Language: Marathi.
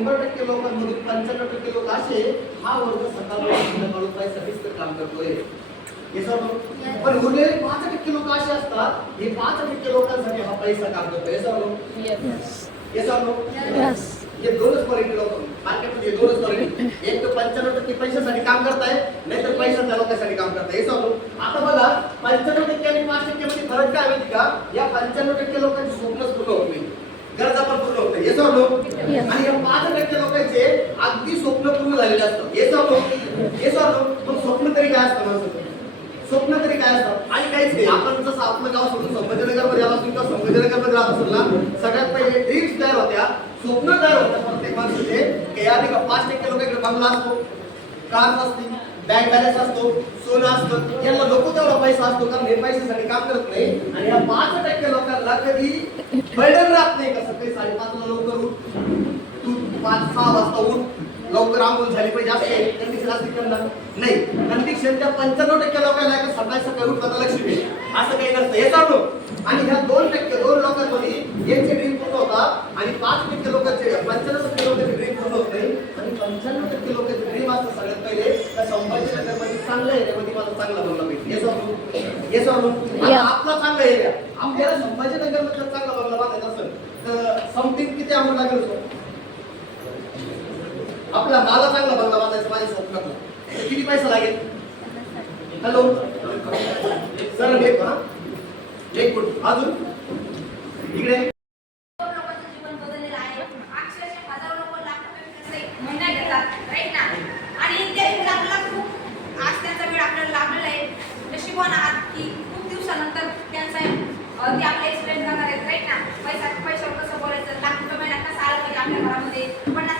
शंभर टक्के लोकांमधून पंच्याण्णव टक्के लोक असे हा वर्ग सकाळपासून संध्याकाळून पैसाठीच तर काम करतोय. पण उरलेले पाच टक्के लोक असे असतात हे पाच टक्के लोकांसाठी हा पैसा काम करतोय. हे दोनच क्वालिटी लोक मार्केटमध्ये दोनच क्वालिटी एक तर पंच्याण्णव टक्के पैशासाठी काम करताय नाहीतर पैसा त्या लोकांसाठी काम करताय. हे सांगू आता बघा पंच्याण्णव टक्के आणि पाच टक्के मध्ये फरक काय माहिती का? या पंच्याण्णव टक्के लोकांची स्वप्नच पूर्ण होत नाही गरजा पण पूर्ण होत नाही हे सांगू आणि या पाच टक्के लोकांचे अगदी स्वप्न पूर्ण झालेले असतं. हे सांगतो हे सांगतो पण स्वप्न तरी काय असतं स्वप्न तरी काय असतं? आणि काहीच नाही. आपण जसं आपलं गाव सोडून संभाजीनगरमध्ये आलो किंवा संभाजीनगरमध्ये राहत असेल ना सगळ्यात पहिले ड्रीम्स तयार होत्या स्वप्न तयार होत्या प्रत्येक माणसाचे. की या नाही का पाच टक्के लोकांकडे बंगला असतो कार्स असते बँक बॅलन्स असतो सोनं असतं यांना नको तेवढा पैसा असतो कारण हे पैशासाठी काम करत नाही. आणि या पाच टक्के लोकांना कधी बर्डन राहत नाही कसं? पाच सहा वाजता उठ लवकर आंघोळ झाली पाहिजे असते कंडिशन असते करणार नाही कंडिशन त्या पंच्याण्णव टक्के लोकांना सकाळी सकाळी उठता लक्ष्मी असं काही नसतं. हे सांगतो. आणि ह्या दोन टक्के दोन लोकांमध्ये यांचे ड्रीम पूर्ण होतात आणि पाच टक्के लोकांचे पंच्याण्णव टक्के लोकांचे ड्रीम पूर्ण होत नाही. आणि पंच्याण्णव टक्के लोकांचे ड्रीम असतं सगळ्यात पहिले त्या संभाजीनगरमध्ये चांगलं एरियामध्ये मला चांगला बनला पाहिजे हे सांगतो हे आता आपला चांगला एरिया आपल्याला संभाजीनगरमध्ये चांगला बंगला बांधायचा असेल तर समथिंग किती अमाऊंट लागेल आपला माला चांगला बंगला बांधायचा माझ्या स्वप्नात किती पैसा लागेल? हॅलो सर हे. पहा एक फूट अजून? इकडे. पैसा पैसा कसं बोलायचं? लाख रुपये महिन्यात कसा आला पाहिजे आपल्या घरामध्ये? पन्नास